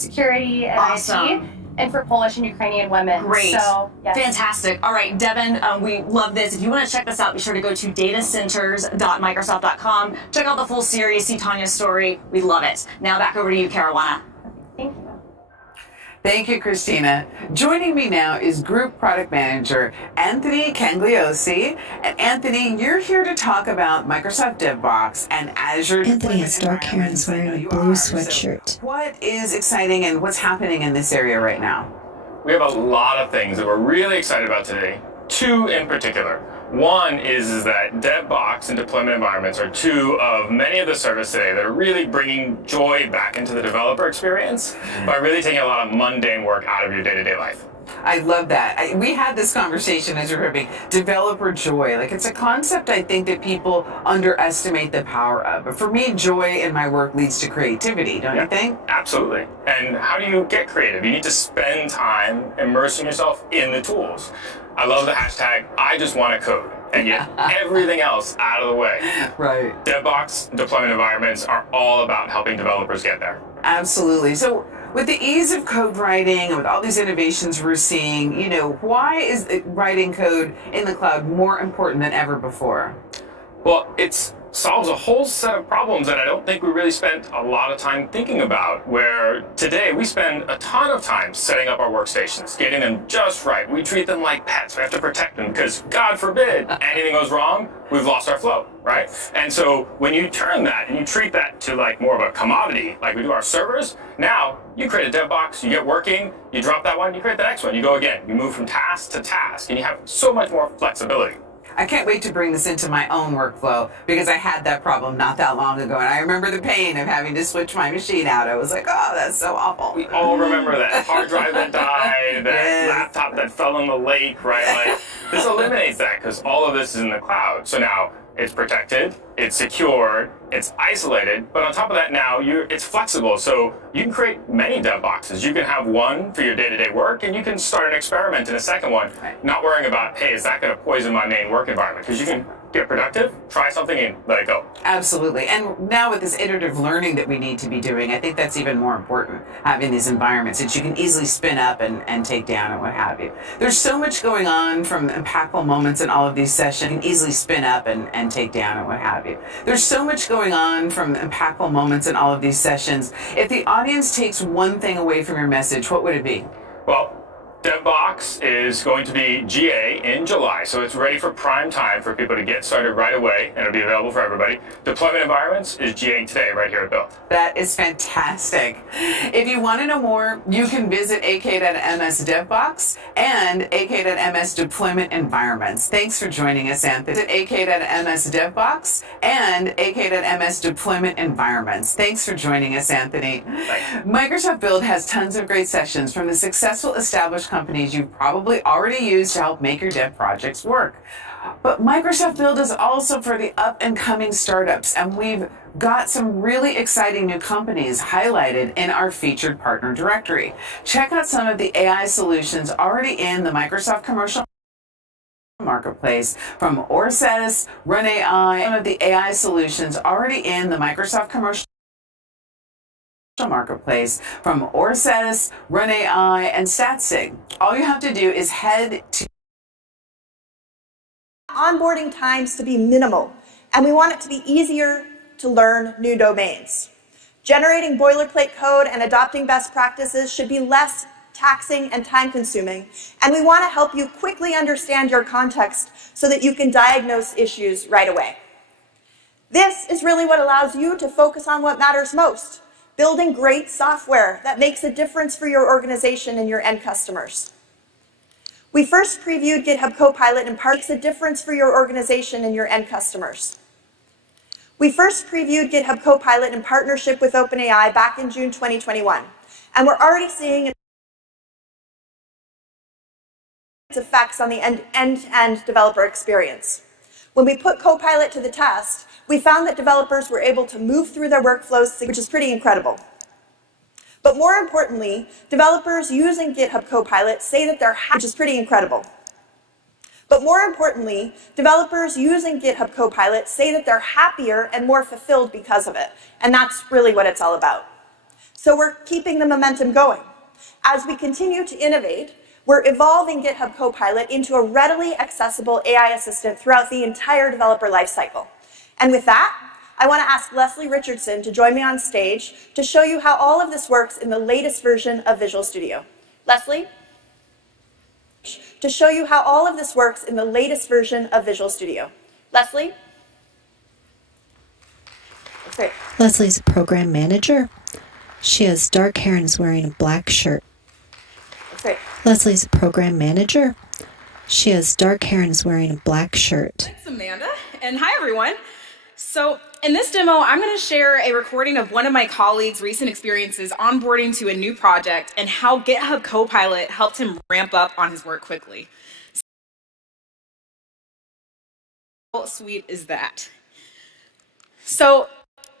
security and awesome. IT, and for Polish and Ukrainian women. Great. So, yes. Fantastic. All right, Devin, we love this. If you want to check this out, be sure to go to datacenters.microsoft.com. Check out the full series, see Tanya's story. We love it. Now back over to you, Caruana. Thank you. Thank you, Christina. Joining me now is Group Product Manager Anthony Cangliosi. And Anthony, you're here to talk about Microsoft DevBox and Azure. Anthony has dark hair and is wearing a blue sweatshirt. So what is exciting and what's happening in this area right now? We have a lot of things that we're really excited about today. Two in particular. One is that DevBox and deployment environments are two of many of the services today that are really bringing joy back into the developer experience by really taking a lot of mundane work out of your day-to-day life. I love that. We had this conversation as we were having developer joy. Like, it's a concept I think that people underestimate the power of. But for me, joy in my work leads to creativity, don't you think? Absolutely. And how do you get creative? You need to spend time immersing yourself in the tools. I love the hashtag, I just want to code, and get everything else out of the way. Right. DevBox deployment environments are all about helping developers get there. Absolutely. So with the ease of code writing and with all these innovations we're seeing, why is writing code in the cloud more important than ever before? Well, it solves a whole set of problems that I don't think we really spent a lot of time thinking about, where today we spend a ton of time setting up our workstations, getting them just right. We treat them like pets. We have to protect them because, God forbid, anything goes wrong, we've lost our flow, right? And so when you turn that and you treat that to like more of a commodity, like we do our servers, now you create a DevBox, you get working, you drop that one, you create the next one, you go again. You move from task to task, and you have so much more flexibility. I can't wait to bring this into my own workflow because I had that problem not that long ago, and I remember the pain of having to switch my machine out. I was like, oh, that's so awful. We all remember that hard drive that died, that laptop that fell in the lake, right? Like, this eliminates that because all of this is in the cloud. So now it's protected, it's secured, it's isolated, but on top of that now, it's flexible. So you can create many dev boxes. You can have one for your day-to-day work, and you can start an experiment in a second one, not worrying about, hey, is that going to poison my main work environment? Because you can get productive, try something and let it go. Absolutely. And now with this iterative learning that we need to be doing, I think that's even more important, having these environments that you can easily spin up and take down and what have you. There's so much going on from impactful moments in all of these sessions. You can easily spin up and take down and what have you. There's so much going on from impactful moments in all of these sessions. If the audience takes one thing away from your message, what would it be? Well, DevBox is going to be GA in July, so it's ready for prime time for people to get started right away, and it'll be available for everybody. Deployment environments is GA today right here at Build. That is fantastic. If you want to know more, you can visit ak.ms DevBox and ak.ms Deployment Environments. Thanks for joining us, Anthony. At ak.ms DevBox and ak.ms Deployment Environments. Thanks for joining us, Anthony. Thanks. Microsoft Build has tons of great sessions from the successful established companies you've probably already used to help make your dev projects work. But Microsoft Build is also for the up-and-coming startups, and we've got some really exciting new companies highlighted in our featured partner directory. Check out some of the AI solutions already in the Microsoft Commercial Marketplace, from Orsys, Run AI, some of the AI solutions already in the Microsoft Commercial Marketplace, from Orsys, Run AI, and StatSig. All you have to do is head to onboarding times to be minimal, and we want it to be easier to learn new domains. Generating boilerplate code and adopting best practices should be less taxing and time-consuming, and we want to help you quickly understand your context so that you can diagnose issues right away. This is really what allows you to focus on what matters most: building great software that makes a difference for your organization and your end customers. We first previewed GitHub Copilot in part makes a difference for your organization and your end customers. We first previewed GitHub Copilot in partnership with OpenAI back in June 2021, and we're already seeing its effects on the end-to-end developer experience. When we put Copilot to the test, we found that developers were able to move through their workflows, which is pretty incredible. But more importantly, developers using GitHub Copilot say that they're happy, which is pretty incredible. But more importantly, developers using GitHub Copilot say that they're happier and more fulfilled because of it. And that's really what it's all about. So we're keeping the momentum going. As we continue to innovate, we're evolving GitHub Copilot into a readily accessible AI assistant throughout the entire developer lifecycle. And with that, I want to ask Leslie Richardson to join me on stage to show you how all of this works in the latest version of Visual Studio. Leslie? To show you how all of this works in the latest version of Visual Studio. Leslie? That's great. Leslie's a program manager. She has dark hair and is wearing a black shirt. That's great. Leslie's a program manager. She has dark hair and is wearing a black shirt. Thanks, Amanda, and hi everyone. So in this demo, I'm going to share a recording of one of my colleagues' recent experiences onboarding to a new project and how GitHub Copilot helped him ramp up on his work quickly. How sweet is that? So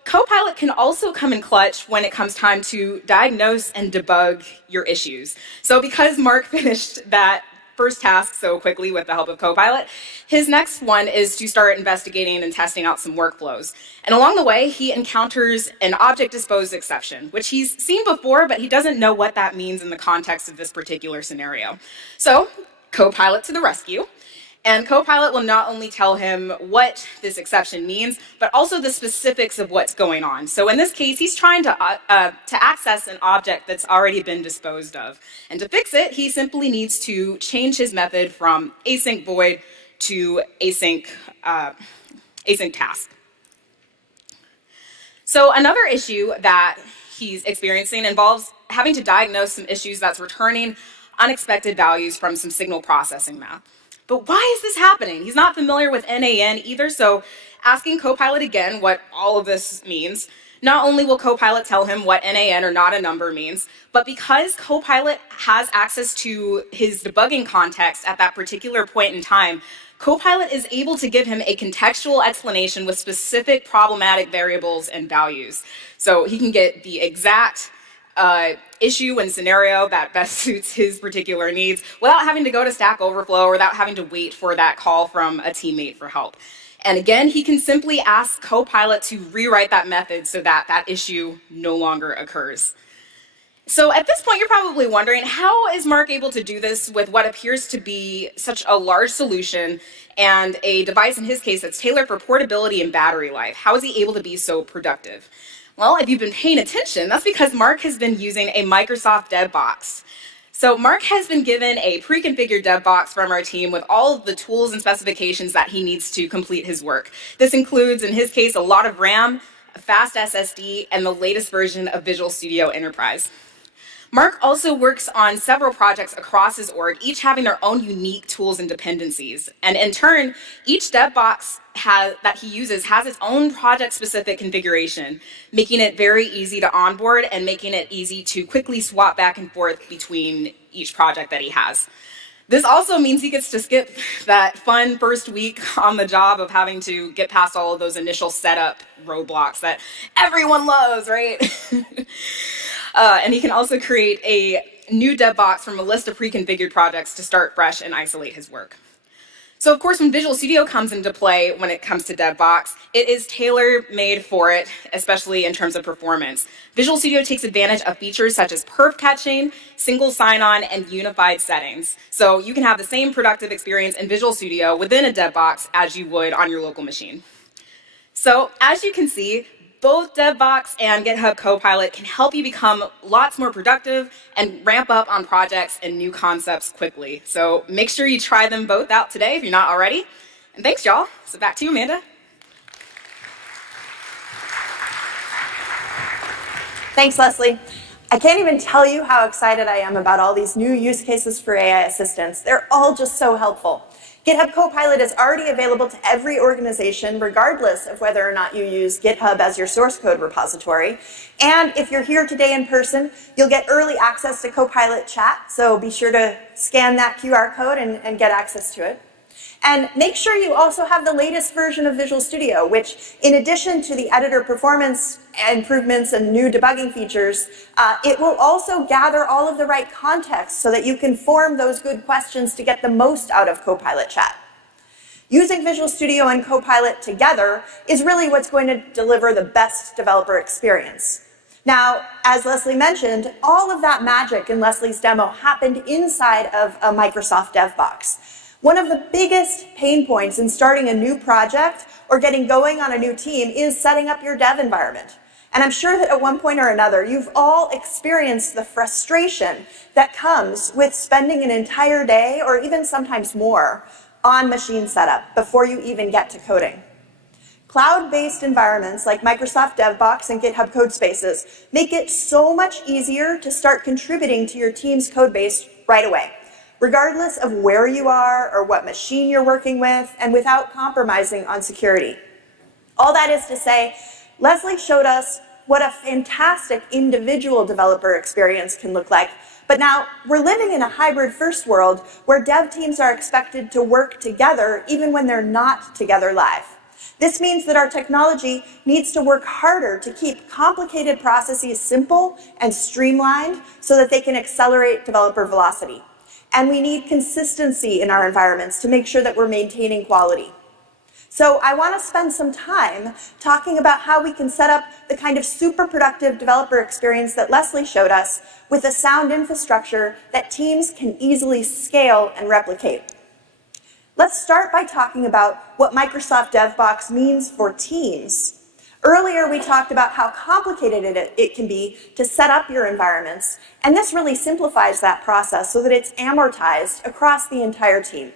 Copilot can also come in clutch when it comes time to diagnose and debug your issues. So because Mark finished that first task so quickly with the help of Copilot, his next one is to start investigating and testing out some workflows. And along the way, he encounters an object disposed exception, which he's seen before, but he doesn't know what that means in the context of this particular scenario. So Copilot to the rescue. And Copilot will not only tell him what this exception means, but also the specifics of what's going on. So in this case, he's trying to access an object that's already been disposed of. And to fix it, he simply needs to change his method from async void to async task. So another issue that he's experiencing involves having to diagnose some issues that's returning unexpected values from some signal processing math. But why is this happening? He's not familiar with NaN either, so asking Copilot again what all of this means, not only will Copilot tell him what NaN or not a number means, but because Copilot has access to his debugging context at that particular point in time, Copilot is able to give him a contextual explanation with specific problematic variables and values. So he can get the exact issue and scenario that best suits his particular needs without having to go to Stack Overflow or without having to wait for that call from a teammate for help. And again, he can simply ask Copilot to rewrite that method so that that issue no longer occurs. So at this point, you're probably wondering, how is Mark able to do this with what appears to be such a large solution and a device, in his case, that's tailored for portability and battery life? How is he able to be so productive? Well, if you've been paying attention, that's because Mark has been using a Microsoft dev box. So Mark has been given a pre-configured dev box from our team with all of the tools and specifications that he needs to complete his work. This includes, in his case, a lot of RAM, a fast SSD, and the latest version of Visual Studio Enterprise. Mark also works on several projects across his org, each having their own unique tools and dependencies. And in turn, each dev box that he uses has its own project-specific configuration, making it very easy to onboard and making it easy to quickly swap back and forth between each project that he has. This also means he gets to skip that fun first week on the job of having to get past all of those initial setup roadblocks that everyone loves, right? And he can also create a new dev box from a list of pre-configured projects to start fresh and isolate his work. So of course, when Visual Studio comes into play when it comes to DevBox, it is tailor-made for it, especially in terms of performance. Visual Studio takes advantage of features such as perf catching, single sign-on, and unified settings. So you can have the same productive experience in Visual Studio within a DevBox as you would on your local machine. So as you can see, both DevBox and GitHub Copilot can help you become lots more productive and ramp up on projects and new concepts quickly. So make sure you try them both out today if you're not already. And thanks, y'all. So back to you, Amanda. Thanks, Leslie. I can't even tell you how excited I am about all these new use cases for AI assistants. They're all just so helpful. GitHub Copilot is already available to every organization, regardless of whether or not you use GitHub as your source code repository. And if you're here today in person, you'll get early access to Copilot chat, so be sure to scan that QR code and get access to it. And make sure you also have the latest version of Visual Studio, which, in addition to the editor performance improvements and new debugging features, it will also gather all of the right context so that you can form those good questions to get the most out of Copilot chat. Using Visual Studio and Copilot together is really what's going to deliver the best developer experience. Now, as Leslie mentioned, all of that magic in Leslie's demo happened inside of a Microsoft Dev Box. One of the biggest pain points in starting a new project or getting going on a new team is setting up your dev environment. And I'm sure that at one point or another, you've all experienced the frustration that comes with spending an entire day, or even sometimes more, on machine setup before you even get to coding. Cloud-based environments like Microsoft DevBox and GitHub Codespaces make it so much easier to start contributing to your team's code base right away, regardless of where you are or what machine you're working with, and without compromising on security. All that is to say, Leslie showed us what a fantastic individual developer experience can look like. But now we're living in a hybrid first world where dev teams are expected to work together even when they're not together live. This means that our technology needs to work harder to keep complicated processes simple and streamlined so that they can accelerate developer velocity. And we need consistency in our environments to make sure that we're maintaining quality. So I want to spend some time talking about how we can set up the kind of super productive developer experience that Leslie showed us with a sound infrastructure that teams can easily scale and replicate. Let's start by talking about what Microsoft DevBox means for teams. Earlier, we talked about how complicated it can be to set up your environments, and this really simplifies that process so that it's amortized across the entire team.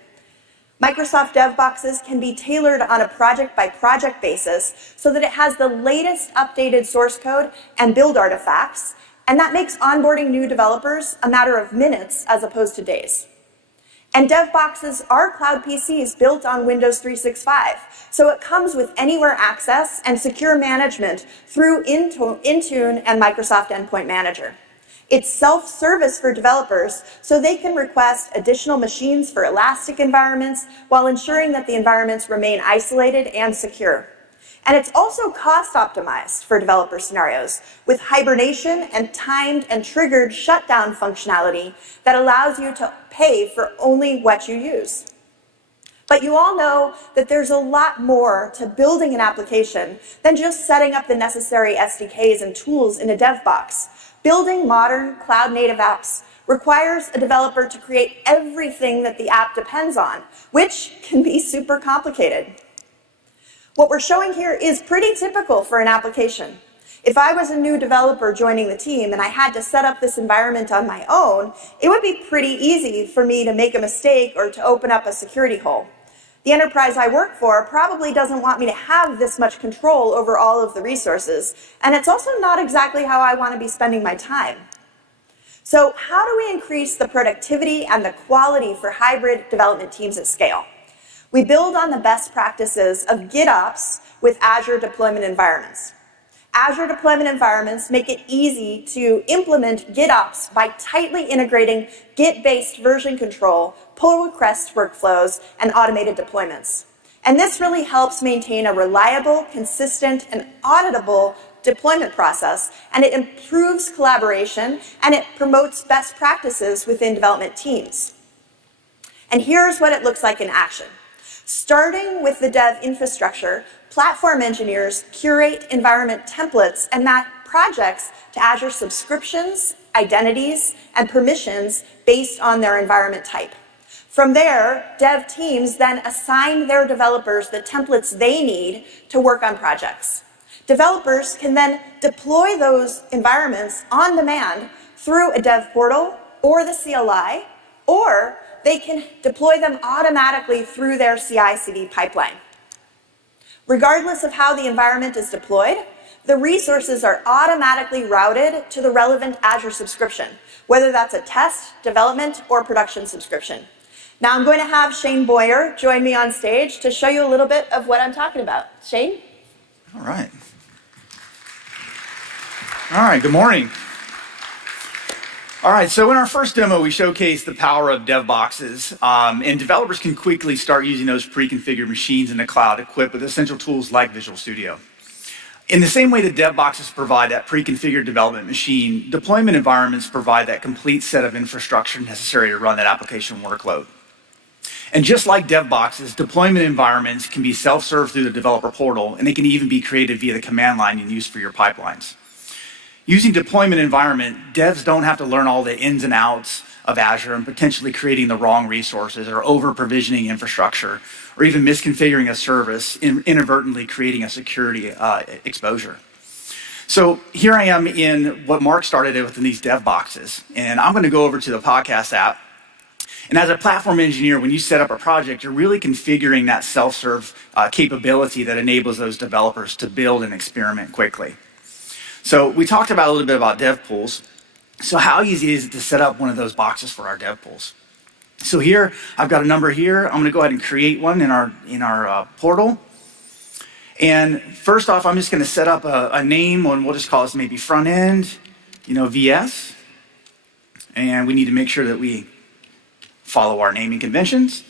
Microsoft DevBoxes can be tailored on a project-by-project basis so that it has the latest updated source code and build artifacts, and that makes onboarding new developers a matter of minutes as opposed to days. And DevBoxes are cloud PCs built on Windows 365, so it comes with anywhere access and secure management through Intune and Microsoft Endpoint Manager. It's self-service for developers, so they can request additional machines for elastic environments while ensuring that the environments remain isolated and secure. And it's also cost-optimized for developer scenarios with hibernation and timed and triggered shutdown functionality that allows you to pay for only what you use. But you all know that there's a lot more to building an application than just setting up the necessary SDKs and tools in a dev box. Building modern cloud-native apps requires a developer to create everything that the app depends on, which can be super complicated. What we're showing here is pretty typical for an application. If I was a new developer joining the team and I had to set up this environment on my own, it would be pretty easy for me to make a mistake or to open up a security hole. The enterprise I work for probably doesn't want me to have this much control over all of the resources, and it's also not exactly how I want to be spending my time. So how do we increase the productivity and the quality for hybrid development teams at scale? We build on the best practices of GitOps with Azure deployment environments. Azure deployment environments make it easy to implement GitOps by tightly integrating Git-based version control, pull request workflows, and automated deployments. And this really helps maintain a reliable, consistent, and auditable deployment process, and it improves collaboration, and it promotes best practices within development teams. And here's what it looks like in action. Starting with the dev infrastructure, platform engineers curate environment templates and map projects to Azure subscriptions, identities, and permissions based on their environment type. From there, dev teams then assign their developers the templates they need to work on projects. Developers can then deploy those environments on demand through a dev portal or the CLI, or they can deploy them automatically through their CI/CD pipeline. Regardless of how the environment is deployed, the resources are automatically routed to the relevant Azure subscription, whether that's a test, development, or production subscription. Now I'm going to have Shane Boyer join me on stage to show you a little bit of what I'm talking about. Shane? All right. All right, good morning. All right, so in our first demo, we showcased the power of dev boxes, and developers can quickly start using those pre-configured machines in the cloud equipped with essential tools like Visual Studio. In the same way that dev boxes provide that pre-configured development machine, deployment environments provide that complete set of infrastructure necessary to run that application workload. And just like dev boxes, deployment environments can be self-served through the developer portal, and they can even be created via the command line you use for your pipelines. Using deployment environment, devs don't have to learn all the ins and outs of Azure and potentially creating the wrong resources or over-provisioning infrastructure or even misconfiguring a service, inadvertently creating a security exposure. So here I am in what Mark started with in these dev boxes, and I'm going to go over to the podcast app. And as a platform engineer, when you set up a project, you're really configuring that self-serve capability that enables those developers to build and experiment quickly. So we talked about a little bit about dev pools. So how easy is it to set up one of those boxes for our dev pools? So here, I've got a number here. I'm going to go ahead and create one in our portal. And first off, I'm just going to set up a name, and we'll just call this maybe front end, VS. And we need to make sure that we follow our naming conventions.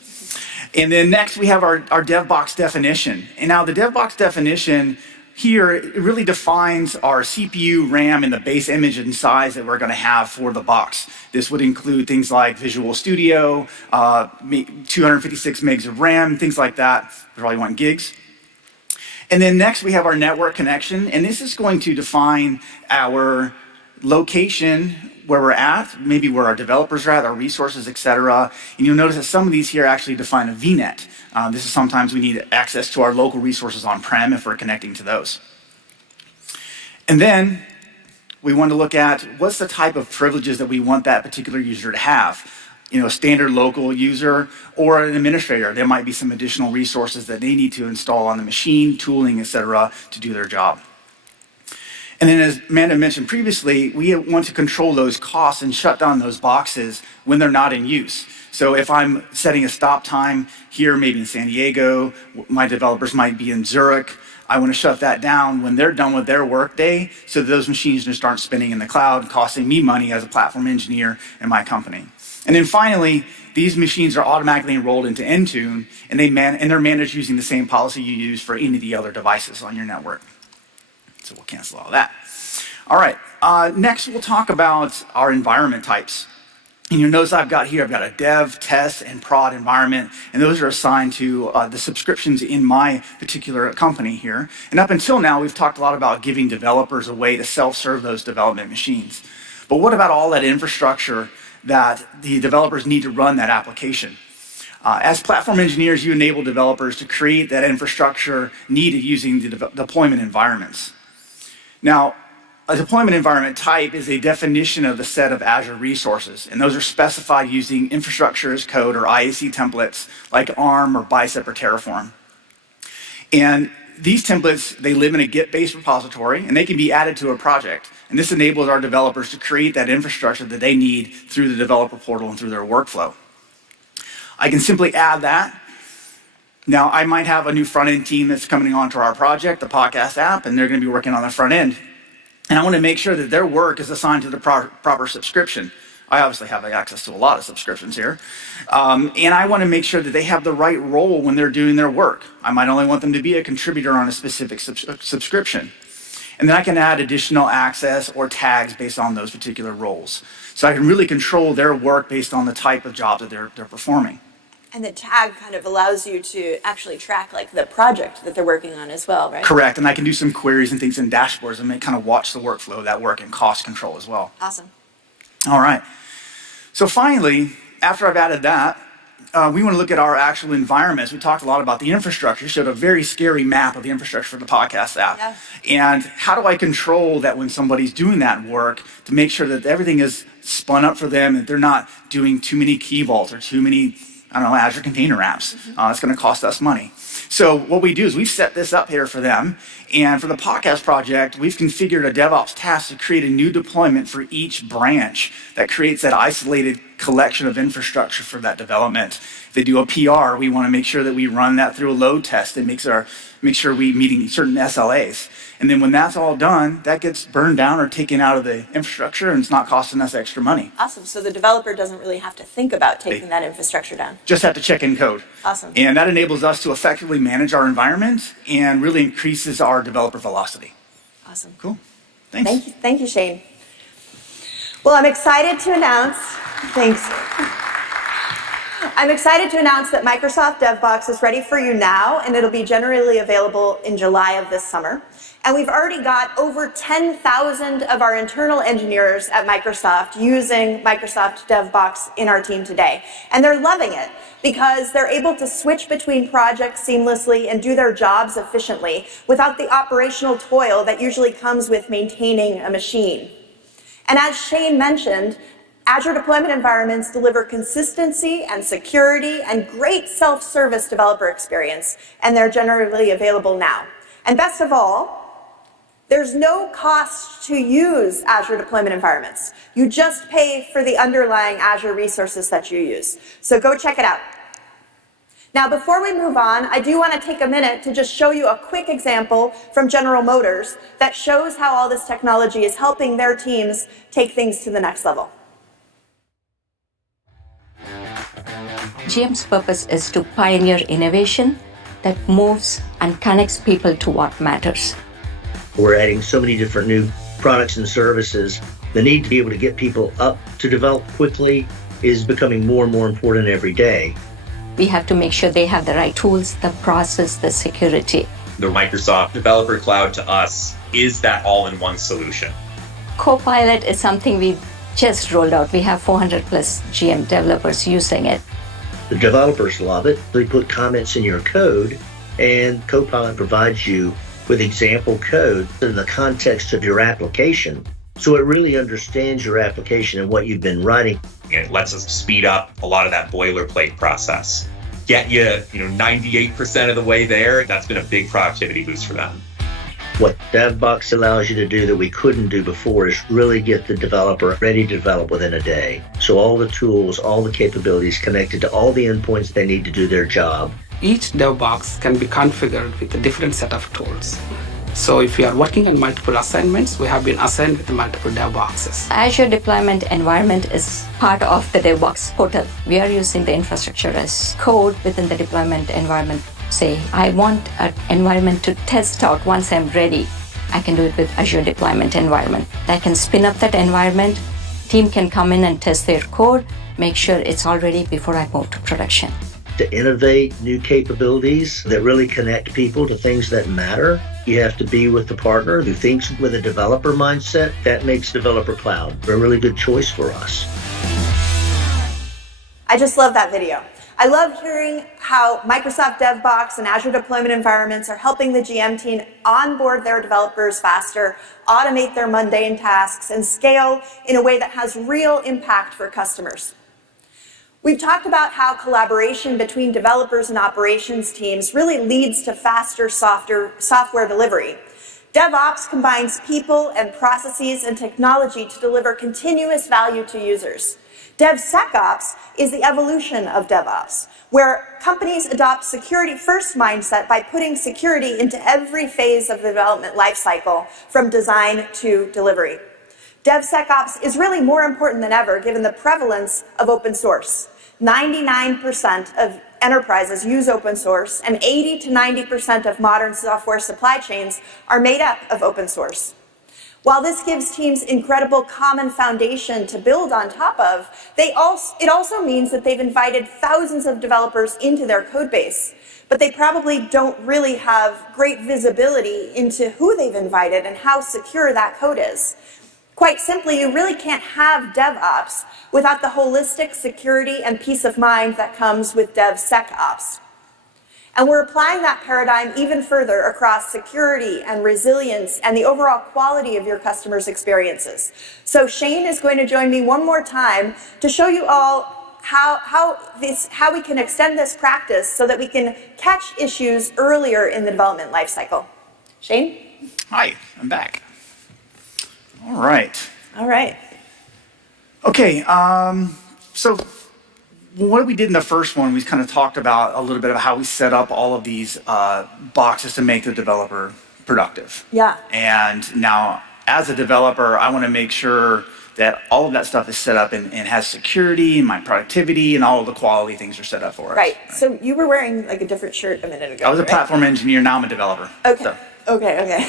And then next we have our dev box definition. And now the dev box definition here, it really defines our CPU, RAM, and the base image and size that we're going to have for the box. This would include things like Visual Studio, 256 megs of RAM, things like that. We probably want gigs. And then next we have our network connection, and this is going to define our location, where we're at, maybe where our developers are at, our resources, etc. And you'll notice that some of these here actually define a VNet. This is sometimes we need access to our local resources on-prem if we're connecting to those. And then we want to look at what's the type of privileges that we want that particular user to have. A standard local user or an administrator. There might be some additional resources that they need to install on the machine, tooling, etc., to do their job. And then as Amanda mentioned previously, we want to control those costs and shut down those boxes when they're not in use. So if I'm setting a stop time here, maybe in San Diego, my developers might be in Zurich, I want to shut that down when they're done with their workday so that those machines just aren't spinning in the cloud, costing me money as a platform engineer in my company. And then finally, these machines are automatically enrolled into Intune, and they're managed using the same policy you use for any of the other devices on your network. So we'll cancel all that. All right, next we'll talk about our environment types. And you'll notice I've got a dev, test, and prod environment, and those are assigned to the subscriptions in my particular company here. And up until now, we've talked a lot about giving developers a way to self-serve those development machines. But what about all that infrastructure that the developers need to run that application? As platform engineers, you enable developers to create that infrastructure needed using the deployment environments. Now, a deployment environment type is a definition of the set of Azure resources, and those are specified using infrastructure as code or IAC templates like ARM or Bicep or Terraform. And these templates, they live in a Git-based repository, and they can be added to a project. And this enables our developers to create that infrastructure that they need through the developer portal and through their workflow. I can simply add that. Now, I might have a new front-end team that's coming onto our project, the podcast app, and they're going to be working on the front end. And I want to make sure that their work is assigned to the proper subscription. I obviously have access to a lot of subscriptions here. And I want to make sure that they have the right role when they're doing their work. I might only want them to be a contributor on a specific subscription. And then I can add additional access or tags based on those particular roles. So I can really control their work based on the type of job that they're performing. And the tag kind of allows you to actually track like the project that they're working on as well, right? Correct, and I can do some queries and things in dashboards and kind of watch the workflow of that work and cost control as well. Awesome. All right. So finally, after I've added that, we want to look at our actual environments. We talked a lot about the infrastructure, showed a very scary map of the infrastructure for the podcast app. Yeah. And how do I control that when somebody's doing that work to make sure that everything is spun up for them, that they're not doing too many key vaults or too many, Azure container apps. It's going to cost us money. So what we do is we've set this up here for them. And for the podcast project, we've configured a DevOps task to create a new deployment for each branch that creates that isolated collection of infrastructure for that development. If they do a PR, we want to make sure that we run that through a load test and make sure we meeting certain SLAs. And then when that's all done, that gets burned down or taken out of the infrastructure, and it's not costing us extra money. Awesome. So the developer doesn't really have to think about taking that infrastructure down. Just have to check in code. Awesome. And that enables us to effectively manage our environment and really increases our developer velocity. Awesome. Cool. Thanks. Thank you, Shane. Well, I'm excited to announce, thanks. I'm excited to announce that Microsoft DevBox is ready for you now, and it'll be generally available in July of this summer. And we've already got over 10,000 of our internal engineers at Microsoft using Microsoft DevBox in our team today. And they're loving it because they're able to switch between projects seamlessly and do their jobs efficiently without the operational toil that usually comes with maintaining a machine. And as Shane mentioned, Azure deployment environments deliver consistency and security and great self-service developer experience, and they're generally available now. And best of all, there's no cost to use Azure deployment environments. You just pay for the underlying Azure resources that you use. So go check it out. Now, before we move on, I do want to take a minute to just show you a quick example from General Motors that shows how all this technology is helping their teams take things to the next level. GM's purpose is to pioneer innovation that moves and connects people to what matters. We're adding so many different new products and services. The need to be able to get people up to develop quickly is becoming more and more important every day. We have to make sure they have the right tools, the process, the security. The Microsoft Developer Cloud to us is that all-in-one solution. Copilot is something we just rolled out. We have 400 plus GM developers using it. The developers love it. They put comments in your code, and Copilot provides you with example code in the context of your application. So it really understands your application and what you've been writing. It lets us speed up a lot of that boilerplate process. Get you 98% of the way there. That's been a big productivity boost for them. What DevBox allows you to do that we couldn't do before is really get the developer ready to develop within a day. So all the tools, all the capabilities connected to all the endpoints they need to do their job. Each DevBox can be configured with a different set of tools. So if you are working on multiple assignments, we have been assigned with multiple DevBoxes. Azure deployment environment is part of the DevBox portal. We are using the infrastructure as code within the deployment environment. Say, I want an environment to test out once I'm ready. I can do it with Azure deployment environment. I can spin up that environment. Team can come in and test their code, make sure it's all ready before I move to production. To innovate new capabilities that really connect people to things that matter, you have to be with the partner who thinks with a developer mindset. That makes Developer Cloud a really good choice for us. I just love that video. I love hearing how Microsoft DevBox and Azure deployment environments are helping the GM team onboard their developers faster, automate their mundane tasks, and scale in a way that has real impact for customers. We've talked about how collaboration between developers and operations teams really leads to faster software delivery. DevOps combines people and processes and technology to deliver continuous value to users. DevSecOps is the evolution of DevOps, where companies adopt security-first mindset by putting security into every phase of the development lifecycle, from design to delivery. DevSecOps is really more important than ever given the prevalence of open source. 99% of enterprises use open source, and 80 to 90% of modern software supply chains are made up of open source. While this gives teams incredible common foundation to build on top of, it also means that they've invited thousands of developers into their code base, but they probably don't really have great visibility into who they've invited and how secure that code is. Quite simply, you really can't have DevOps without the holistic security and peace of mind that comes with DevSecOps. And we're applying that paradigm even further across security and resilience and the overall quality of your customers' experiences. So Shane is going to join me one more time to show you all how we can extend this practice so that we can catch issues earlier in the development lifecycle. Shane? Hi, I'm back. All right. All right. Okay, so what we did in the first one, we kind of talked about a little bit of how we set up all of these boxes to make the developer productive. Yeah. And now, as a developer, I want to make sure that all of that stuff is set up and has security and my productivity and all of the quality things are set up for us. Right. So you were wearing like a different shirt a minute ago. I was a right? platform engineer, now I'm a developer. Okay. So. Okay.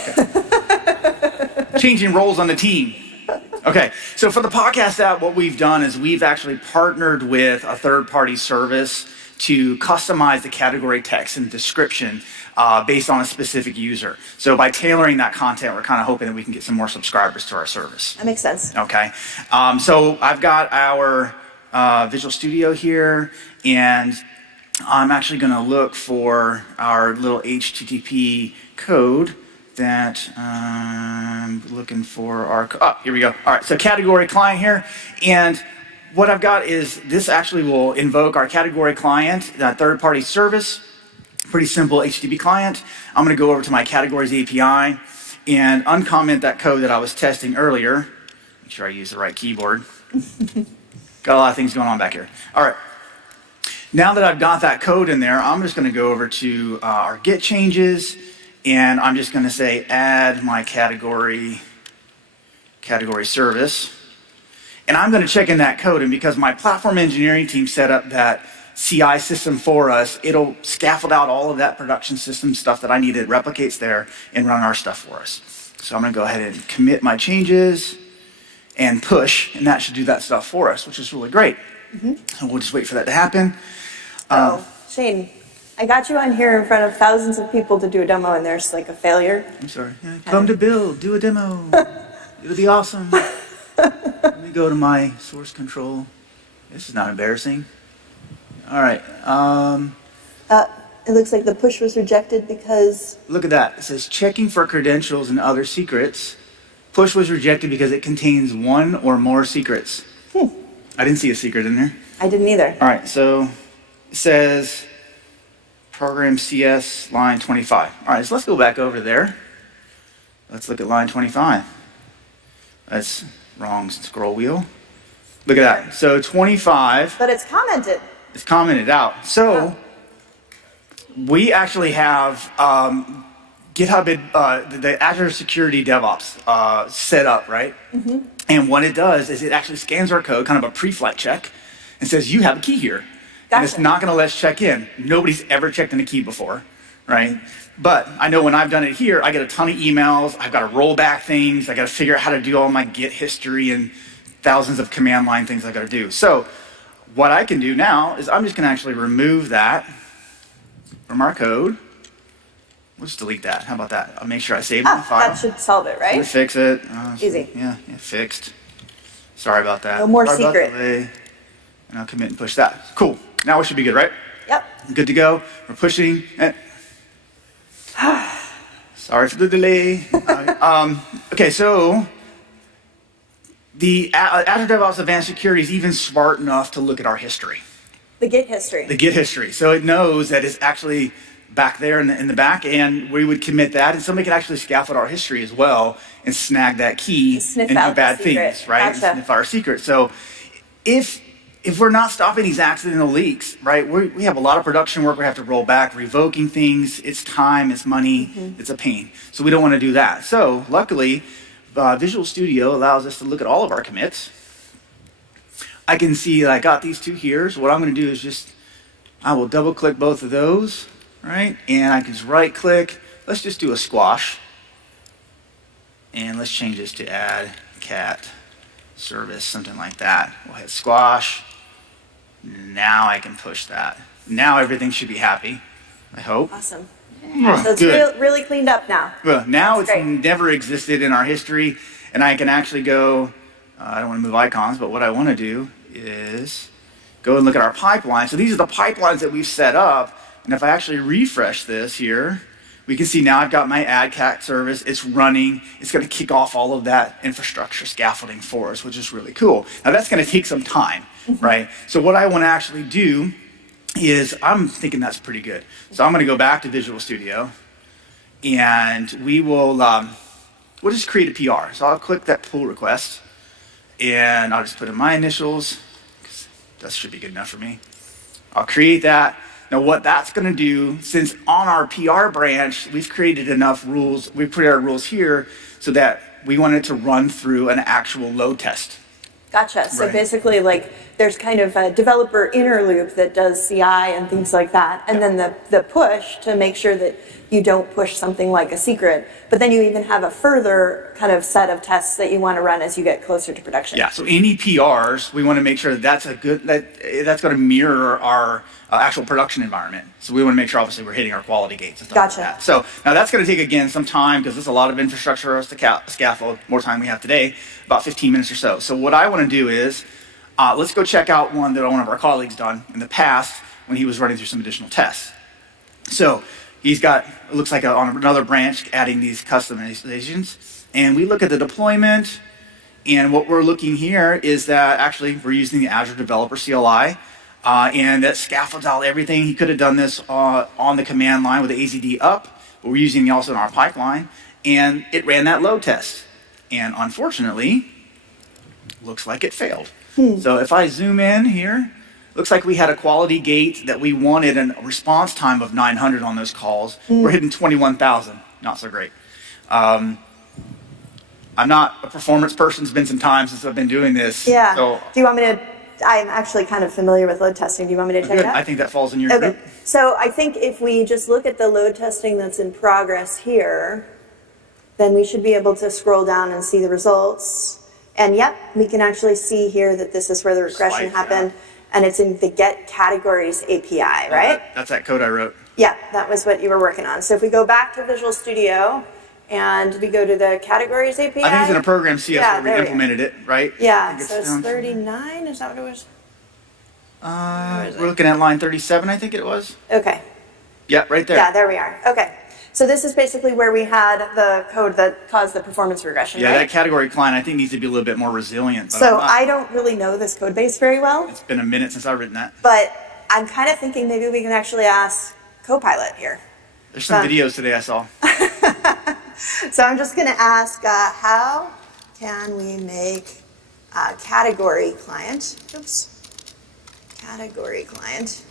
Changing roles on the team. Okay, so for the podcast app, what we've done is we've actually partnered with a third-party service to customize the category text and description based on a specific user. So by tailoring that content, we're kind of hoping that we can get some more subscribers to our service. That makes sense. Okay, so I've got our Visual Studio here, and I'm actually going to look for our little HTTP code that I'm looking for. Here we go. All right, so category client here, and what I've got is this actually will invoke our category client, that third-party service. Pretty simple HTTP client. I'm going to go over to my categories API and uncomment that code that I was testing earlier. Make sure I use the right keyboard. Got a lot of things going on back here. All right. Now that I've got that code in there, I'm just going to go over to our Git changes, and I'm just going to say add my category service. And I'm going to check in that code, and because my platform engineering team set up that CI system for us, it'll scaffold out all of that production system stuff that I need. It replicates there and run our stuff for us. So I'm going to go ahead and commit my changes and push, and that should do that stuff for us, which is really great. So we'll just wait for that to happen. Shane, I got you on here in front of thousands of people to do a demo, and there's like a failure. I'm sorry. Yeah, come to build, do a demo. It'll be awesome. Let me go to my source control. This is not embarrassing. All right. It looks like the push was rejected because... Look at that. It says checking for credentials and other secrets. Push was rejected because it contains one or more secrets. I didn't see a secret in there. I didn't either. All right, so it says program CS line 25. All right, so let's go back over there. Let's look at line 25. That's wrong scroll wheel. Look at that. So 25. But it's commented. It's commented out. So we actually have GitHub, the Azure Security DevOps set up, right? And what it does is it actually scans our code, kind of a pre-flight check, and says, you have a key here. And it's not going to let us check in. Nobody's ever checked in a key before, right? But I know when I've done it here, I get a ton of emails. I've got to roll back things. I got to figure out how to do all my Git history and thousands of command line things I got to do. So what I can do now is I'm just going to actually remove that from our code. We'll just delete that. How about that? I'll make sure I save the file. That should solve it, right? Fix it. Easy. Yeah, fixed. Sorry about that. No more Sorry about secret. delay. And I'll commit and push that. Cool. Now we should be good, right? Yep. Good to go. We're pushing. Sorry for the delay. Okay, so the Azure DevOps Advanced Security is even smart enough to look at our history. The Git history. The Git history. So it knows that it's actually back there in the back, and we would commit that, and somebody can actually scaffold our history as well and snag that key and do bad things, right? And sniff our secret. So if we're not stopping these accidental leaks, right, we have a lot of production work we have to roll back, revoking things. It's time, it's money, it's a pain. So we don't want to do that. So luckily, Visual Studio allows us to look at all of our commits. I can see that I got these two here. So what I'm going to do is I will double click both of those, right? And I can just right click. Let's just do a squash. And let's change this to add cat service, something like that. We'll hit squash. Now I can push that. Now everything should be happy, I hope. Awesome. Oh, So it's really cleaned up now. Well, now That's it's great. never existed in our history, and I can actually go, I don't want to move icons, but what I want to do is go and look at our pipeline. So these are the pipelines that we've set up, and if I actually refresh this here, we can see now I've got my add cat service. It's running. It's going to kick off all of that infrastructure scaffolding for us, which is really cool. Now that's going to take some time, right? So what I want to actually do is I'm thinking that's pretty good. So I'm going to go back to Visual Studio, and we'll just create a PR. So I'll click that pull request, and I'll just put in my initials, because that should be good enough for me. I'll create that. Now what that's going to do, since on our PR branch, we've created enough rules, we've put our rules here so that we want it to run through an actual load test. Gotcha. So Right. basically, like, there's kind of a developer inner loop that does CI and things like that, and then the push to make sure that you don't push something like a secret, but then you even have a further kind of set of tests that you want to run as you get closer to production. Yeah, so any PRs, we want to make sure that that's going to mirror our actual production environment. So we want to make sure, obviously, we're hitting our quality gates and stuff Gotcha. like that. So now that's going to take, again, some time because there's a lot of infrastructure for us to scaffold, more time we have today, about 15 minutes or so. So what I want to do is, let's go check out one that one of our colleagues done in the past when he was running through some additional tests. So he's got, it looks like on another branch, adding these customizations. And we look at the deployment, and what we're looking here is that actually we're using the Azure Developer CLI, and that scaffolds out everything. He could have done this on the command line with the AZD up, but we're using it also in our pipeline, and it ran that load test. And unfortunately, looks like it failed. So if I zoom in here, looks like we had a quality gate that we wanted a response time of 900 on those calls. We're hitting 21,000. Not so great. I'm not a performance person. It's been some time since I've been doing this. Yeah. So Do you want me to, I'm actually kind of familiar with load testing. Do you want me to check good. that? I think that falls in your Okay. group. So I think if we just look at the load testing that's in progress here, then we should be able to scroll down and see the results. And yep, we can actually see here that this is where the regression happened, and it's in the Get Categories API, right? That's that code I wrote. Yeah, that was what you were working on. So if we go back to Visual Studio and we go to the Categories API. I think it's in a program CS Yeah, where we there we implemented it, right? I Yeah, think so it's down- 39, is that what it was? We're looking at line 37, I think it was. Okay. Yeah, right there. Yeah, there we are. Okay. So this is basically where we had the code that caused the performance regression, Yeah, right? that category client I think needs to be a little bit more resilient. But So I'm not- I don't really know this code base very well, it's been a minute since I've written that. but I'm kind of thinking maybe we can actually ask Copilot here. There's some videos today I saw. So I'm just going to ask, how can we make a category client, category client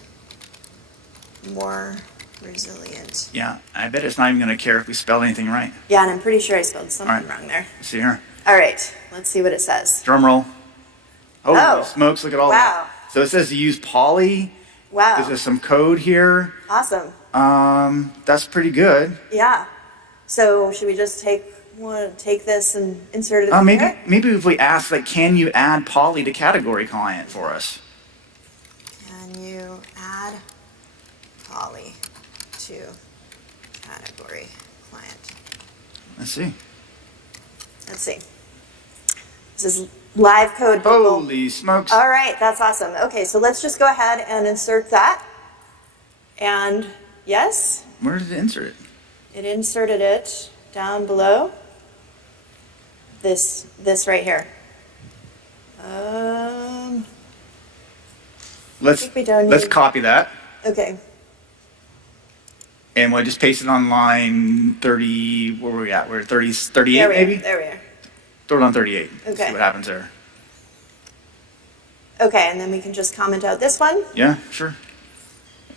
more resilient? Yeah, I bet it's not even going to care if we spell anything right. Yeah, and I'm pretty sure I spelled something All right. wrong there. Let's see here. All right, let's see what it says. Drum roll. Holy Oh. smokes, look at all Wow. that. So it says to use poly. Wow. There's some code here. Awesome. That's pretty good. Yeah. So should we just take this and insert it in there? Maybe if we ask, like, can you add poly to category client for us? Can you add poly to category client? Let's see. Let's see. This is live code, people. Holy smokes. All right, that's awesome. Okay, so let's just go ahead and insert that. And yes, Where did it insert it? it inserted it down below. This right here. Let's we don't let's need- copy that. Okay. And we'll just paste it on line 30, where were we at? We're at 30, 38 There we maybe? are. There we are. Throw it on 38. Okay. See what happens there. Okay, and then we can just comment out this one. Yeah, sure.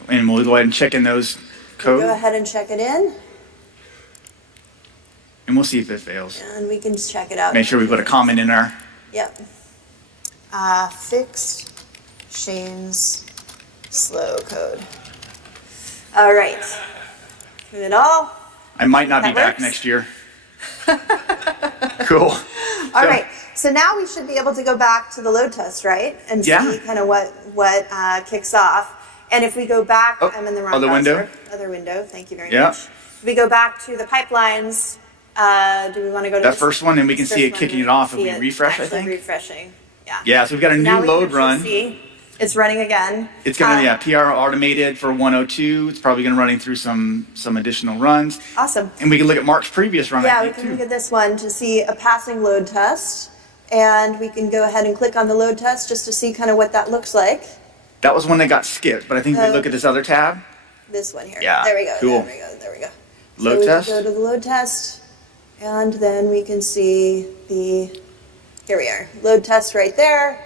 And we'll go ahead and check in those codes, Go ahead and check it in, and we'll see if it fails. and we can just check it out. Make sure we put a comment in there. Yep. Fixed Shane's slow code. All right. Give it all. I might not That be back works? next year. Cool. All right. So now we should be able to go back to the load test, right? And Yeah. see kind of what kicks off. And if we go back, I'm in the wrong other browser. window. Other window. Thank you very Yeah. much. If we go back to the pipelines, do we want to go to That this first one, and we can first see it one kicking and it off if see we it refresh, I actually think. refreshing. Yeah. Yeah, so we've got a So new now we can load actually run. see it's running again. It's gonna, PR automated for 102. It's probably gonna running through some additional runs. Awesome. And we can look at Mark's previous run, Yeah, I we think, can too. look at this one to see a passing load test. And we can go ahead and click on the load test just to see kind of what that looks like. That was one that got skipped, but I think if we Oh. look at this other tab. This one here. Yeah, There we go. cool. There we go. There we go. Load so we test. can go to the load test, and then we can see here we are, load test right there.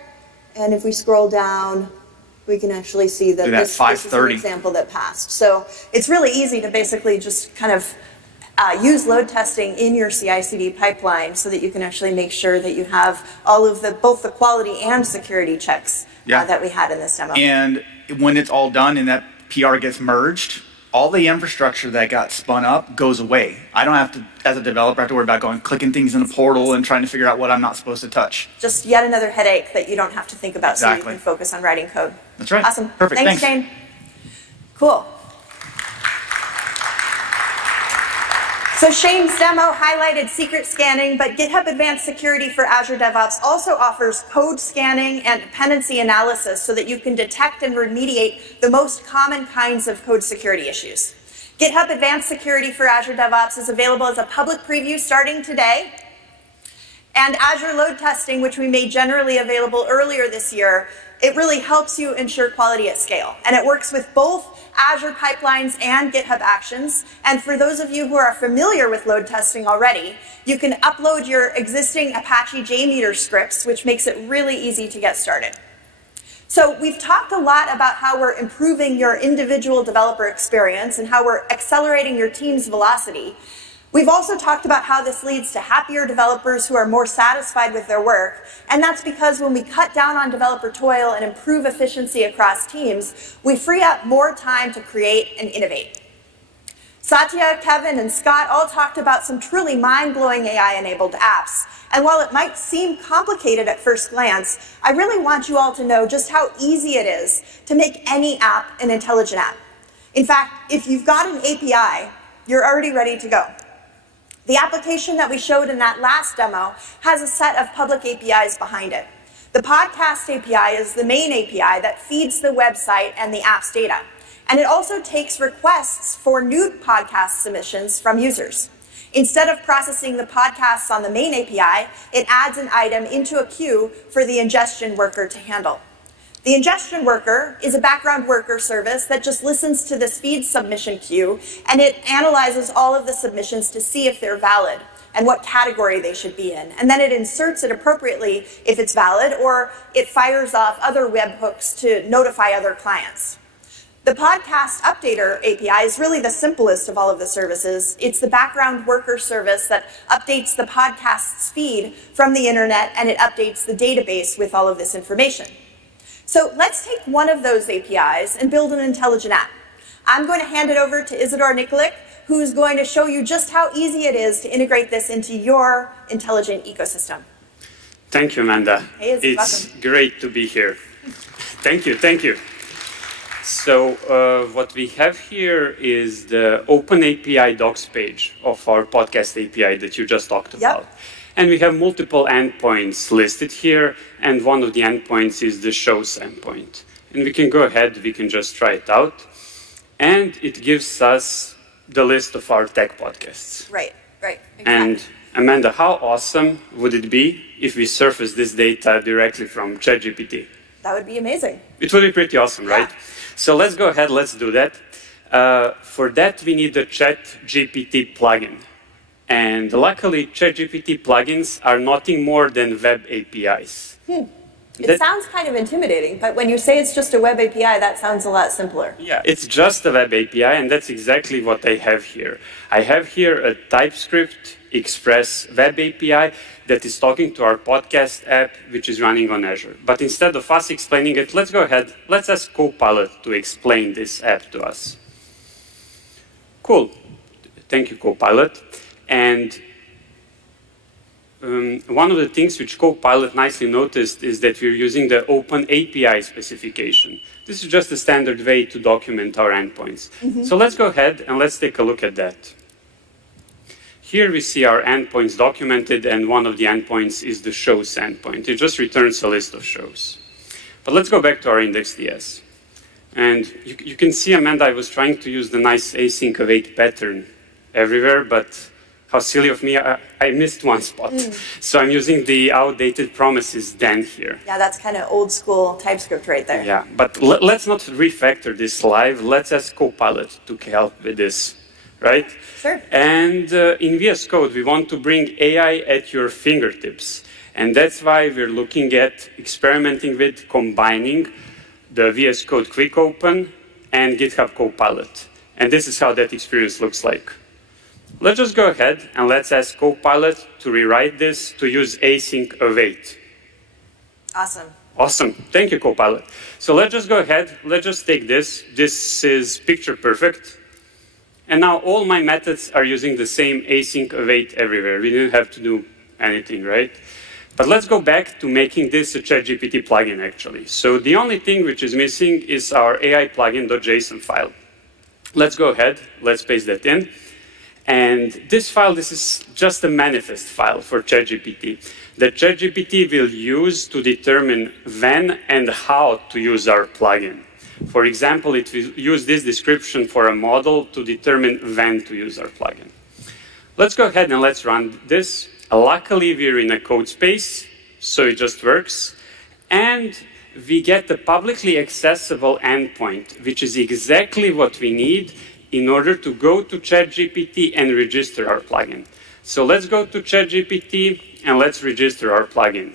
And if we scroll down, we can actually see that Look at that, this is an 530. example that passed. So it's really easy to basically just kind of use load testing in your CI/CD pipeline so that you can actually make sure that you have all of both the quality and security checks Yeah. that we had in this demo. And when it's all done and that PR gets merged, all the infrastructure that got spun up goes away. I don't have to, as a developer, have to worry about clicking things in a portal and trying to figure out what I'm not supposed to touch. Just yet another headache that you don't have to think about, so you Exactly. can focus on writing code. That's right. Awesome. Perfect. Thanks, Thanks. Shane. Cool. So Shane's demo highlighted secret scanning, but GitHub Advanced Security for Azure DevOps also offers code scanning and dependency analysis so that you can detect and remediate the most common kinds of code security issues. GitHub Advanced Security for Azure DevOps is available as a public preview starting today. And Azure Load Testing, which we made generally available earlier this year, it really helps you ensure quality at scale. And it works with both Azure pipelines and GitHub Actions. And for those of you who are familiar with load testing already, you can upload your existing Apache JMeter scripts, which makes it really easy to get started. So we've talked a lot about how we're improving your individual developer experience and how we're accelerating your team's velocity. We've also talked about how this leads to happier developers who are more satisfied with their work, and that's because when we cut down on developer toil and improve efficiency across teams, we free up more time to create and innovate. Satya, Kevin, and Scott all talked about some truly mind-blowing AI-enabled apps, and while it might seem complicated at first glance, I really want you all to know just how easy it is to make any app an intelligent app. In fact, if you've got an API, you're already ready to go. The application that we showed in that last demo has a set of public APIs behind it. The podcast API is the main API that feeds the website and the app's data. And it also takes requests for new podcast submissions from users. Instead of processing the podcasts on the main API, it adds an item into a queue for the ingestion worker to handle. The ingestion worker is a background worker service that just listens to this feed submission queue, and it analyzes all of the submissions to see if they're valid and what category they should be in. And then it inserts it appropriately if it's valid, or it fires off other webhooks to notify other clients. The podcast updater API is really the simplest of all of the services. It's the background worker service that updates the podcast's feed from the internet, and it updates the database with all of this information. So let's take one of those APIs and build an intelligent app. I'm going to hand it over to Isidore Nikolic, who's going to show you just how easy it is to integrate this into your intelligent ecosystem. Thank you, Amanda. Hey, it's welcome. Great to be here. Thank you, thank you. So what we have here is the Open API docs page of our podcast API that you just talked about. And we have multiple endpoints listed here, and one of the endpoints is the shows endpoint. And we can go ahead, we can just try it out. And it gives us the list of our tech podcasts. Right. Exactly. And Amanda, how awesome would it be if we surface this data directly from ChatGPT? That would be amazing. It would be pretty awesome, right? So let's go ahead, let's do that. For that, we need the ChatGPT plugin. And luckily, ChatGPT plugins are nothing more than web APIs. It sounds kind of intimidating, but when you say it's just a web API, that sounds a lot simpler. Yeah, it's just a web API, and that's exactly what I have here. I have here a TypeScript Express web API that is talking to our podcast app, which is running on Azure. But instead of us explaining it, let's go ahead, let's ask Copilot to explain this app to us. Cool. Thank you, Copilot. And one of the things which Copilot nicely noticed is that we're using the Open API specification. This is just a standard way to document our endpoints. So let's go ahead and let's take a look at that. Here we see our endpoints documented, and one of the endpoints is the shows endpoint. It just returns a list of shows. But let's go back to our index.ts. And you can see, Amanda, I was trying to use the nice async await pattern everywhere, but how silly of me, I missed one spot. So I'm using the outdated promises then here. Yeah, that's kind of old school TypeScript right there. Yeah, but let's not refactor this live. Let's ask Copilot to help with this, right? Sure. And in VS Code, we want to bring AI at your fingertips. And that's why we're looking at experimenting with combining the VS Code Quick Open and GitHub Copilot. And this is how that experience looks like. Let's just go ahead and let's ask Copilot to rewrite this to use async await. Awesome. Awesome. Thank you, Copilot. So let's just go ahead. Let's just take this. This is picture perfect. And now all my methods are using the same async await everywhere. We didn't have to do anything, right? But let's go back to making this a ChatGPT plugin, actually. So the only thing which is missing is our AI plugin.json file. Let's go ahead, let's paste that in. And this file, this is just a manifest file for ChatGPT that ChatGPT will use to determine when and how to use our plugin. For example, it will use this description for a model to determine when to use our plugin. Let's go ahead and let's run this. Luckily, we're in a code space, so it just works. And we get a publicly accessible endpoint, which is exactly what we need in order to go to ChatGPT and register our plugin. So let's go to ChatGPT and let's register our plugin.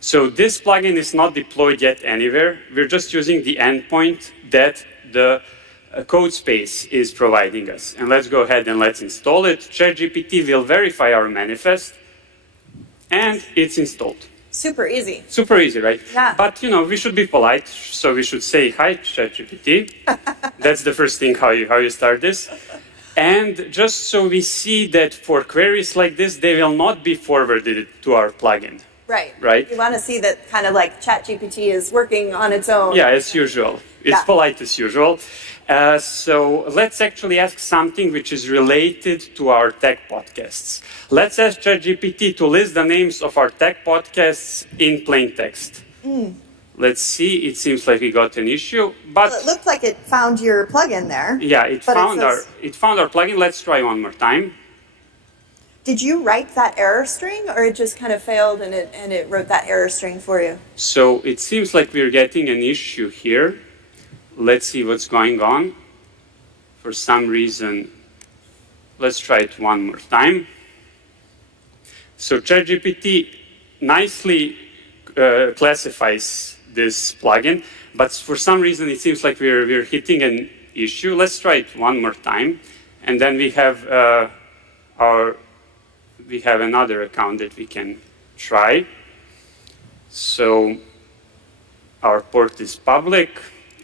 So this plugin is not deployed yet anywhere. We're just using the endpoint that the code space is providing us. And let's go ahead and let's install it. ChatGPT will verify our manifest, and it's installed. Super easy. Super easy, right? Yeah. But, you know, we should be polite, so we should say, hi, ChatGPT. That's the first thing, how you start this. And just so we see that for queries like this, they will not be forwarded to our plugin. Right. Right? You want to see that kind of like ChatGPT is working on its own. Yeah, as usual. It's polite as usual. So let's actually ask something which is related to our tech podcasts. Let's ask ChatGPT to list the names of our tech podcasts in plain text. Let's see. It seems like we got an issue, but Well, it looked like it found your plugin there. yeah, it but found it says- our plugin. Let's try one more time. Did you write that error string, or it just kind of failed and it wrote that error string for you? So it seems like we're getting an issue here. Let's see what's going on. For some reason, let's try it one more time. So ChatGPT nicely classifies this plugin, but for some reason it seems like we're hitting an issue. Let's try it one more time, and then we have another account that we can try. So our port is public.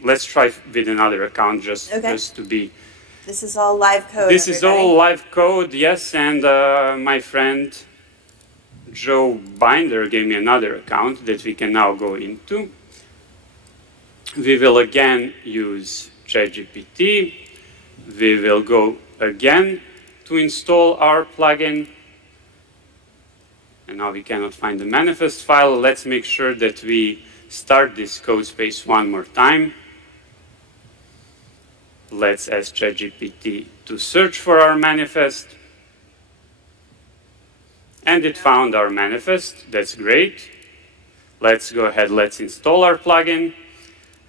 Let's try with another account just to be. This is all live code. This is all live code, yes. And my friend Joe Binder gave me another account that we can now go into. We will again use ChatGPT. We will go again to install our plugin. And now we cannot find the manifest file. Let's make sure that we start this code space one more time. Let's ask ChatGPT to search for our manifest. And it found our manifest. That's great. Let's go ahead, let's install our plugin.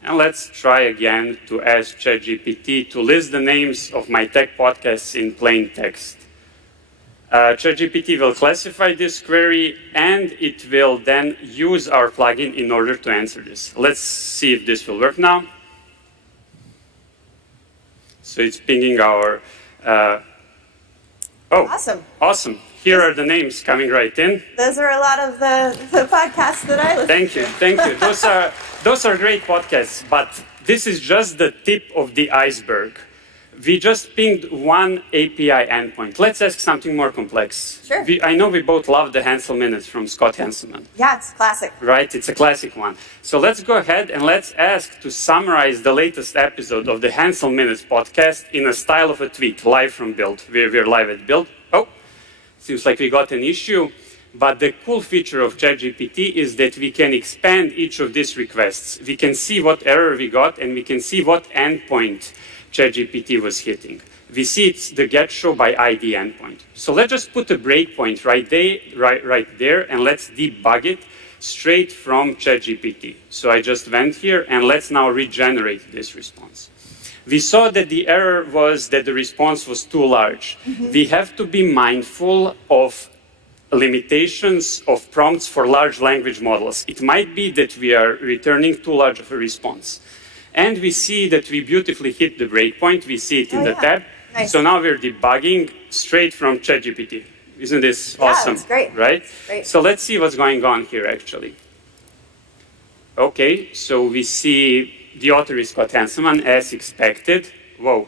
And let's try again to ask ChatGPT to list the names of my tech podcasts in plain text. ChatGPT will classify this query, and it will then use our plugin in order to answer this. Let's see if this will work now. So it's pinging our... Awesome. Here are the names coming right in. Those are a lot of the podcasts that I listen to. Thank you. Those are great podcasts, but this is just the tip of the iceberg. We just pinged one API endpoint. Let's ask something more complex. Sure. I know we both love the Hansel Minutes from Scott Hanselman. Yeah, it's classic. Right, it's a classic one. So let's go ahead and let's ask to summarize the latest episode of the Hansel Minutes podcast in a style of a tweet, live from Build. We're live at Build. Oh, seems like we got an issue. But the cool feature of ChatGPT is that we can expand each of these requests. We can see what error we got, and we can see what endpoint ChatGPT was hitting. We see it's the get show by ID endpoint. So let's just put a breakpoint right there, and let's debug it straight from ChatGPT. So I just went here, and let's now regenerate this response. We saw that the error was that the response was too large. We have to be mindful of limitations of prompts for large language models. It might be that we are returning too large of a response. And we see that we beautifully hit the breakpoint. We see it in the tab. Nice. So now we're debugging straight from ChatGPT. Isn't this awesome? Yeah, that's great. Right? Great. So let's see what's going on here, actually. Okay, so we see the author is Scott Hanselman, as expected. Whoa,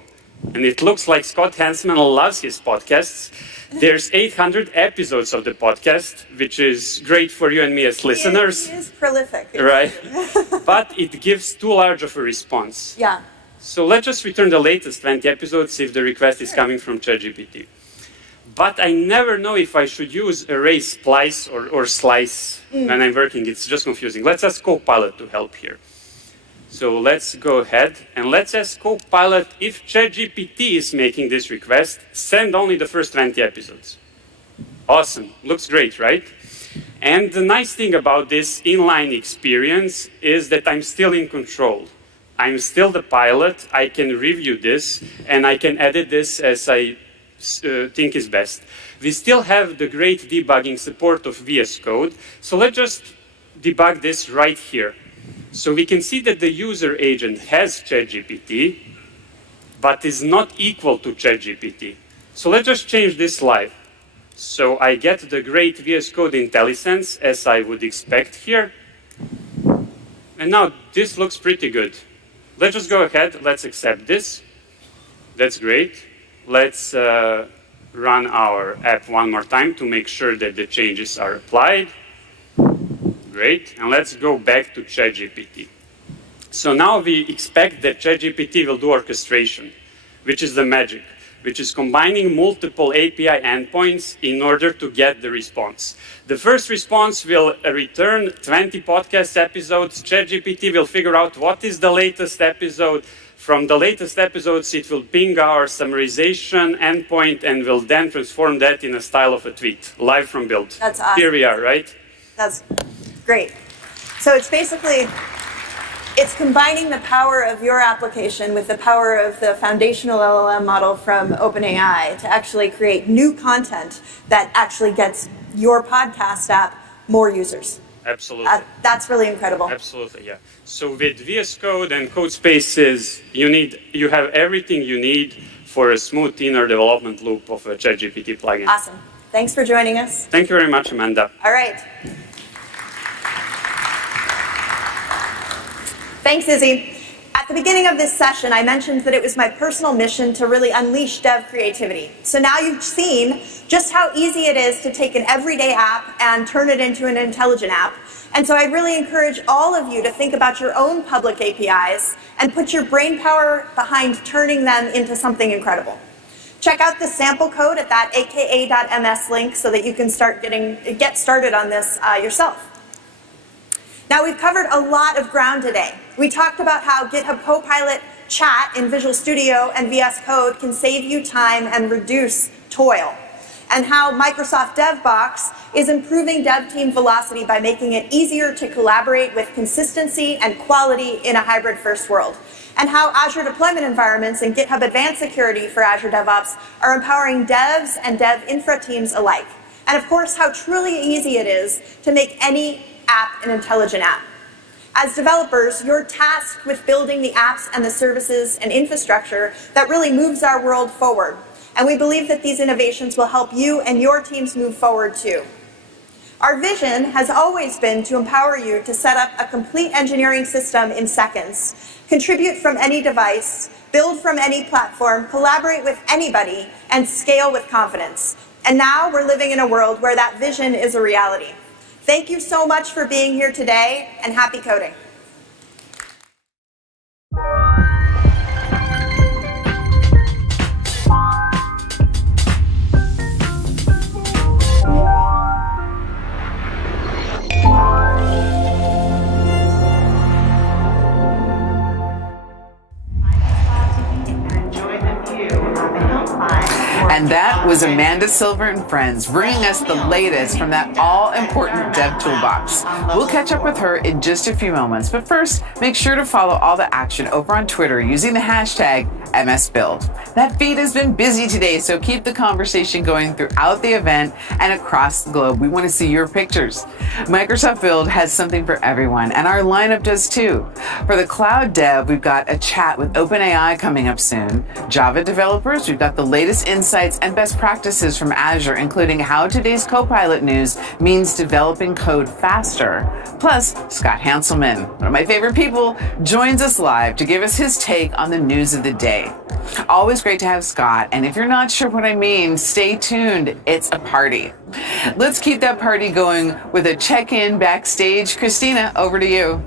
And it looks like Scott Hanselman loves his podcasts. There's 800 episodes of the podcast, which is great for you and me as listeners. He is prolific. Right? But it gives too large of a response. Yeah. So let's just return the latest 20 episodes if the request is coming from ChatGPT. But I never know if I should use array splice or slice when I'm working. It's just confusing. Let's ask Copilot to help here. So let's go ahead and let's ask Copilot if ChatGPT is making this request, send only the first 20 episodes. Awesome. Looks great, right? And the nice thing about this inline experience is that I'm still in control. I'm still the pilot. I can review this and I can edit this as I think is best. We still have the great debugging support of VS Code. So let's just debug this right here. So we can see that the user agent has ChatGPT, but is not equal to ChatGPT. So let's just change this live. So I get the great VS Code IntelliSense as I would expect here. And now this looks pretty good. Let's just go ahead. Let's accept this. That's great. Let's run our app one more time to make sure that the changes are applied. Great. And let's go back to ChatGPT. So now we expect that ChatGPT will do orchestration, which is the magic, which is combining multiple API endpoints in order to get the response. The first response will return 20 podcast episodes. ChatGPT will figure out what is the latest episode. From the latest episodes, it will ping our summarization endpoint and will then transform that in a style of a tweet, live from build. That's awesome. Here we are, right? That's great. So it's basically, it's combining the power of your application with the power of the foundational LLM model from OpenAI to actually create new content that actually gets your podcast app more users. Absolutely. That's really incredible. Absolutely, yeah. So with VS Code and Code Spaces, you have everything you need for a smooth inner development loop of a ChatGPT plugin. Awesome. Thanks for joining us. Thank you very much, Amanda. All right. Thanks, Izzy. At the beginning of this session, I mentioned that it was my personal mission to really unleash dev creativity. So now you've seen just how easy it is to take an everyday app and turn it into an intelligent app. And so I really encourage all of you to think about your own public APIs and put your brain power behind turning them into something incredible. Check out the sample code at that aka.ms link so that you can get started on this yourself. Now, we've covered a lot of ground today. We talked about how GitHub Copilot chat in Visual Studio and VS Code can save you time and reduce toil, and how Microsoft DevBox is improving dev team velocity by making it easier to collaborate with consistency and quality in a hybrid-first world, and how Azure deployment environments and GitHub Advanced Security for Azure DevOps are empowering devs and dev infra teams alike. And of course, how truly easy it is to make any app an intelligent app. As developers, you're tasked with building the apps and the services and infrastructure that really moves our world forward. And we believe that these innovations will help you and your teams move forward too. Our vision has always been to empower you to set up a complete engineering system in seconds, contribute from any device, build from any platform, collaborate with anybody, and scale with confidence. And now we're living in a world where that vision is a reality. Thank you so much for being here today, and happy coding. And that was Amanda Silver and friends bringing us the latest from that all-important Dev Toolbox. We'll catch up with her in just a few moments, but first, make sure to follow all the action over on Twitter using the hashtag MSBuild. That feed has been busy today, so keep the conversation going throughout the event and across the globe. We want to see your pictures. Microsoft Build has something for everyone, and our lineup does too. For the cloud dev, we've got a chat with OpenAI coming up soon. Java developers, we've got the latest insights insights and best practices from Azure, including how today's Copilot news means developing code faster. Plus, Scott Hanselman, one of my favorite people, joins us live to give us his take on the news of the day. Always great to have Scott, and if you're not sure what I mean, stay tuned. It's a party. Let's keep that party going with a check-in backstage. Christina, over to you.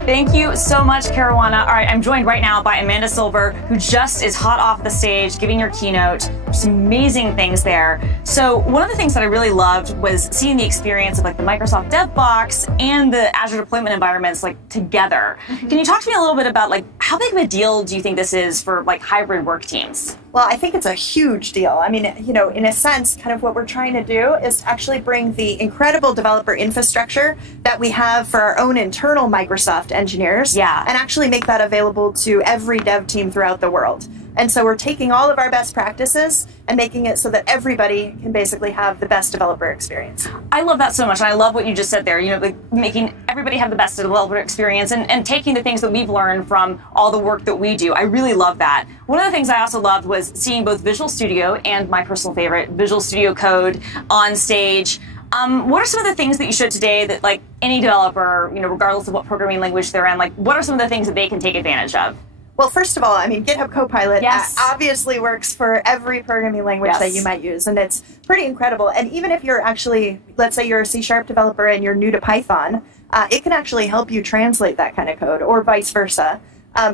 Thank you so much, Caruana. All right, I'm joined right now by Amanda Silver, who just is hot off the stage, giving your keynote. Some amazing things there. So one of the things that I really loved was seeing the experience of like the Microsoft DevBox and the Azure deployment environments like together. Can you talk to me a little bit about like how big of a deal do you think this is for like hybrid work teams? Well, I think it's a huge deal. I mean, you know, in a sense, kind of what we're trying to do is to actually bring the incredible developer infrastructure that we have for our own internal Microsoft engineers and actually make that available to every dev team throughout the world. And so we're taking all of our best practices and making it so that everybody can basically have the best developer experience. I love that so much. And I love what you just said there, you know, like making everybody have the best developer experience and taking the things that we've learned from all the work that we do. I really love that. One of the things I also loved was seeing both Visual Studio and my personal favorite, Visual Studio Code on stage. What are some of the things that you showed today that like any developer, you know, regardless of what programming language they're in, like what are some of the things that they can take advantage of? Well, first of all, I mean, GitHub Copilot obviously works for every programming language that you might use, and it's pretty incredible. And even if you're actually, let's say you're a C# developer and you're new to Python, it can actually help you translate that kind of code, or vice versa.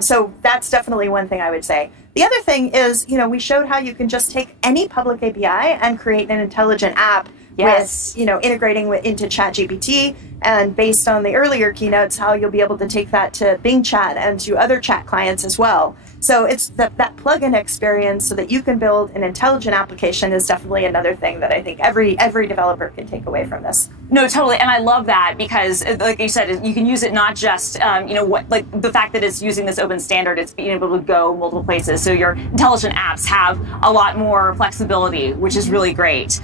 So that's definitely one thing I would say. The other thing is, you know, we showed how you can just take any public API and create an intelligent app with, you know, integrating into ChatGPT, and based on the earlier keynotes, how you'll be able to take that to Bing Chat and to other chat clients as well. So it's that plugin experience so that you can build an intelligent application is definitely another thing that I think every developer can take away from this. No, totally, and I love that because, like you said, you can use it not just, you know, what like the fact that it's using this open standard, it's being able to go multiple places. So your intelligent apps have a lot more flexibility, which is really great.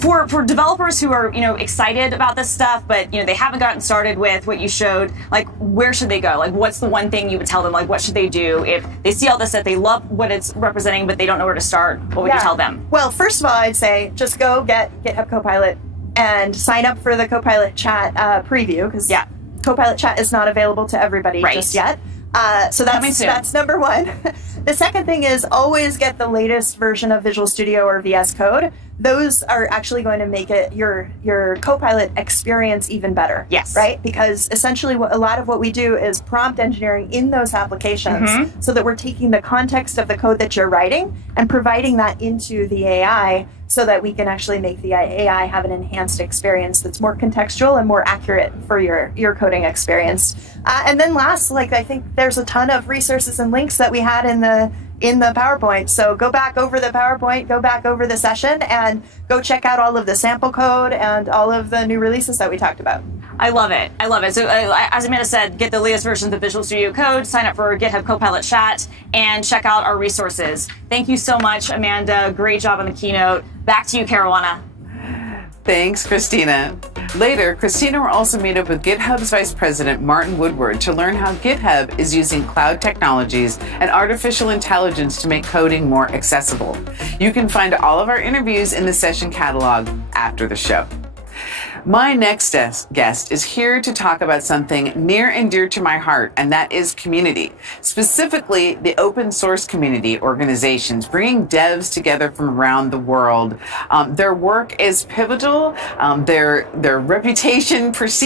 For developers who are, you know, excited about this stuff, but you know they haven't gotten started with what you showed, like where should they go? Like what's the one thing you would tell them? Like what should they do if they see all this stuff, they love what it's representing, but they don't know where to start? What would you tell them? Well, first of all, I'd say just go get GitHub Copilot and sign up for the Copilot Chat preview, because Copilot Chat is not available to everybody just yet. So that's number one. The second thing is always get the latest version of Visual Studio or VS Code. Those are actually going to make it your Copilot experience even better. Yes. Right? Because essentially a lot of what we do is prompt engineering in those applications so that we're taking the context of the code that you're writing and providing that into the AI so that we can actually make the AI have an enhanced experience that's more contextual and more accurate for your coding experience. And then last, like I think there's a ton of resources and links that we had in the PowerPoint. So go back over the PowerPoint, go back over the session, and go check out all of the sample code and all of the new releases that we talked about. I love it. I love it. So as Amanda said, get the latest version of the Visual Studio Code, sign up for GitHub Copilot Chat, and check out our resources. Thank you so much, Amanda. Great job on the keynote. Back to you, Caruana. Thanks, Christina. Later, Christina will also meet up with GitHub's Vice President, Martin Woodward, to learn how GitHub is using cloud technologies and artificial intelligence to make coding more accessible. You can find all of our interviews in the session catalog after the show. My next guest is here to talk about something near and dear to my heart, and that is community, specifically the open source community organizations, bringing devs together from around the world. Their work is pivotal. Their reputation precedes